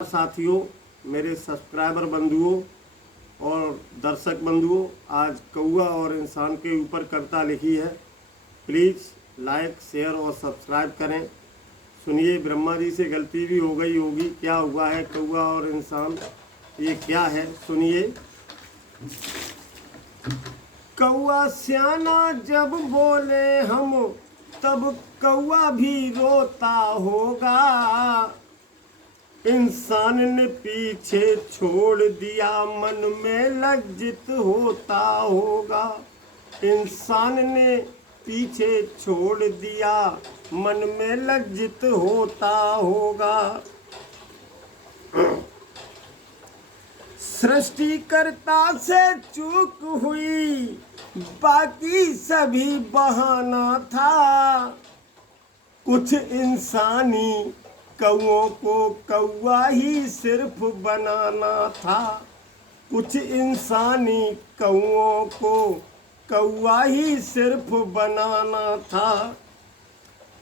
साथियों, मेरे सब्सक्राइबर बंधुओं और दर्शक बंधुओं, आज कौआ और इंसान के ऊपर कविता लिखी है। प्लीज़ लाइक, शेयर और सब्सक्राइब करें। सुनिए, ब्रह्मा जी से गलती भी हो गई होगी। क्या हुआ है कौआ और इंसान, ये क्या है सुनिए। कौआ सियाना जब बोले हम, तब कौआ भी रोता होगा। इंसान ने पीछे छोड़ दिया, मन में लज्जित होता होगा। इंसान ने पीछे छोड़ दिया, मन में लज्जित होता होगा। सृष्टिकर्ता से चूक हुई, बाकी सभी बहाना था। कुछ इंसानी कौओं को कौआ ही सिर्फ बनाना था। कुछ इंसानी कौओं को कौआ ही सिर्फ बनाना था।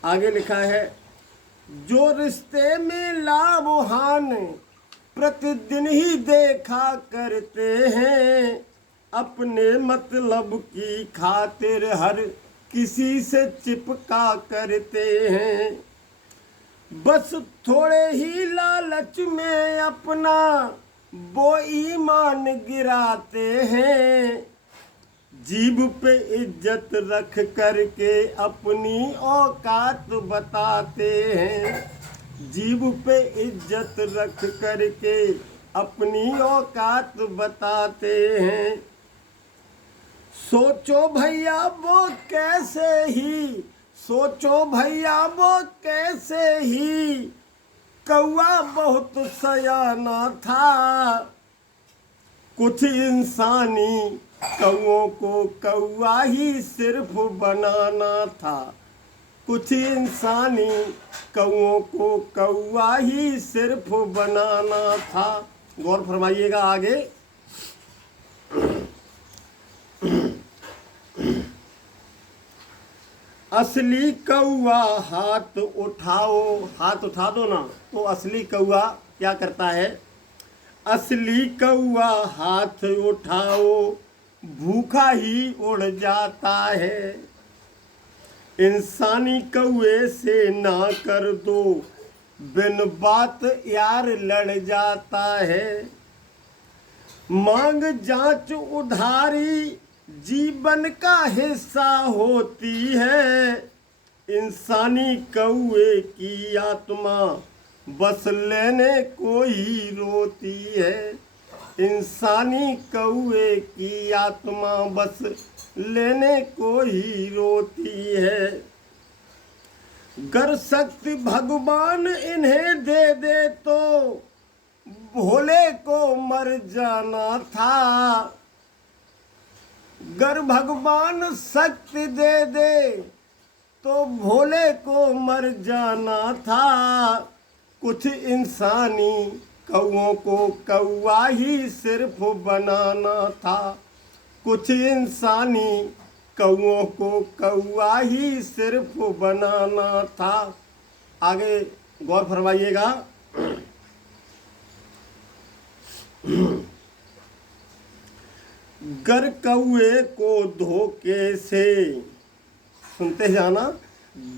आगे लिखा है, जो रिश्ते में लाभ हानि प्रतिदिन ही देखा करते हैं, अपने मतलब की खातिर हर किसी से चिपका करते हैं। बस थोड़े ही लालच में अपना वो ईमान गिराते हैं। जीभ पे इज्जत रख करके अपनी औकात बताते हैं। जीभ पे इज्जत रख करके अपनी औकात बताते हैं। सोचो भैया वो कैसे ही, सोचो भैया वो कैसे ही, कौआ बहुत सयाना था। कुछ इंसानी कौओं को कौआ ही सिर्फ बनाना था। कुछ इंसानी कौओं को कौआ ही सिर्फ बनाना था। गौर फरमाइएगा आगे। असली कौआ हाथ उठाओ, हाथ उठा दो ना तो असली कौआ क्या करता है। असली कौआ हाथ उठाओ, भूखा ही उड़ जाता है। इंसानी कौए से ना कर दो, बिन बात यार लड़ जाता है। मांग जांच उधारी जीवन का हिस्सा होती है। इंसानी कौए की आत्मा बस लेने को ही रोती है। इंसानी कौए की आत्मा बस लेने को ही रोती है। गर शक्ति भगवान इन्हें दे दे तो भोले को मर जाना था। गर भगवान शक्ति दे दे तो भोले को मर जाना था। कुछ इंसानी कौओं को कौआ ही सिर्फ बनाना था। कुछ इंसानी कौओं को कौआ ही सिर्फ बनाना था। आगे गौर फरमाइएगा। गर कौए को धोखे से, सुनते जाना,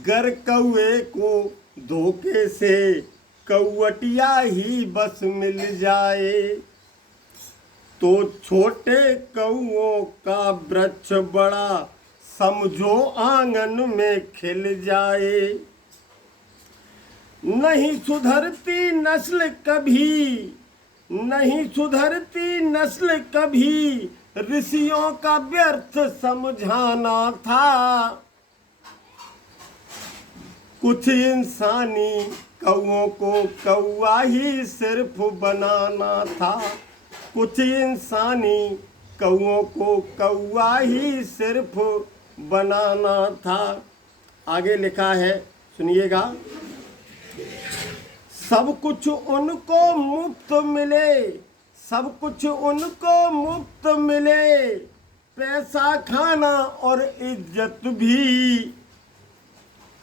गर कौए को धोखे से कौवटिया ही बस मिल जाए, तो छोटे कौओं का वृक्ष बड़ा समझो आंगन में खिल जाए। नहीं सुधरती नस्ल कभी, नहीं सुधरती नस्ल कभी, ऋषियों का व्यर्थ समझाना था। कुछ इंसानी कौओं को कौआ ही सिर्फ बनाना था। कुछ इंसानी कौओं को कौआ ही सिर्फ बनाना था। आगे लिखा है, सुनिएगा। सब कुछ उनको मुफ्त मिले, सब कुछ उनको मुफ्त मिले, पैसा खाना और इज्जत भी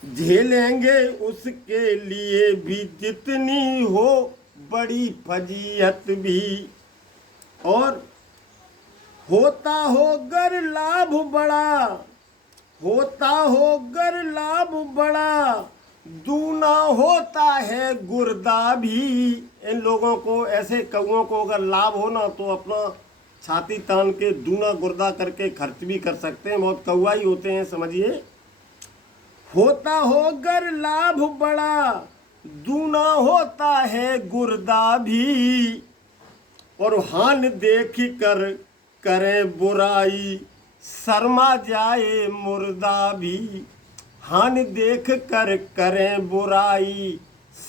झेलेंगे उसके लिए भी जितनी हो बड़ी फजीहत भी। और होता हो गर लाभ बड़ा, होता हो गर लाभ बड़ा, दूना होता है गुर्दा भी। इन लोगों को, ऐसे कौओं को अगर लाभ हो ना तो अपना छाती तान के दूना गुर्दा करके खर्च भी कर सकते हैं। बहुत कौआ ही होते हैं, समझिए। होता हो गर लाभ बड़ा, दूना होता है गुर्दा भी। और हान देख कर करे बुराई, शर्मा जाए मुर्दा भी। हान देख कर करे बुराई,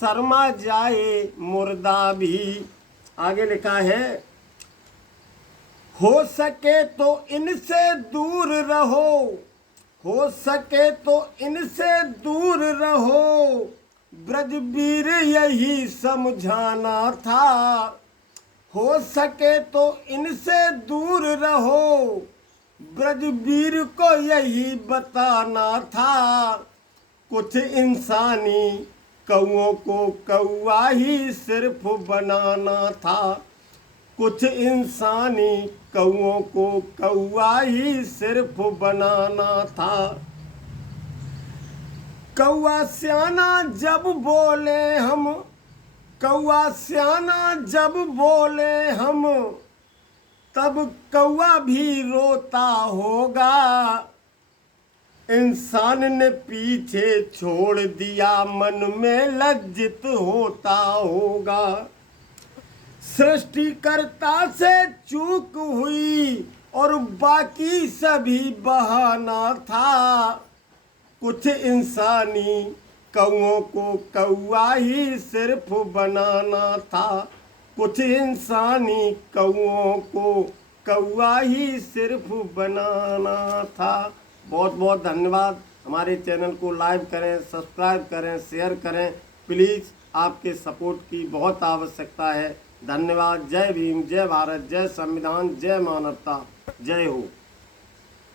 शर्मा जाए मुर्दा भी। आगे लिखा है, हो सके तो इनसे दूर रहो, हो सके तो इनसे दूर रहो, ब्रजबीर यही समझाना था। हो सके तो इनसे दूर रहो, ब्रजबीर को यही बताना था। कुछ इंसानी कौओं को कौआ ही सिर्फ बनाना था। कुछ इंसानी कौओं को कौआ ही सिर्फ बनाना था। कौआ स्याना जब बोले हम, कौआ स्याना जब बोले हम, तब कौआ भी रोता होगा। इंसान ने पीछे छोड़ दिया, मन में लज्जित होता होगा। सृष्टिकर्ता से चूक हुई और बाकी सभी बहाना था। कुछ इंसानी कौओं को कौआ ही सिर्फ बनाना था। कुछ इंसानी कौओं को कौआ ही सिर्फ बनाना था। बहुत बहुत धन्यवाद। हमारे चैनल को लाइक करें, सब्सक्राइब करें, शेयर करें। प्लीज़ आपके सपोर्ट की बहुत आवश्यकता है। धन्यवाद। जय भीम, जय भारत, जय संविधान, जय मानवता, जय हो।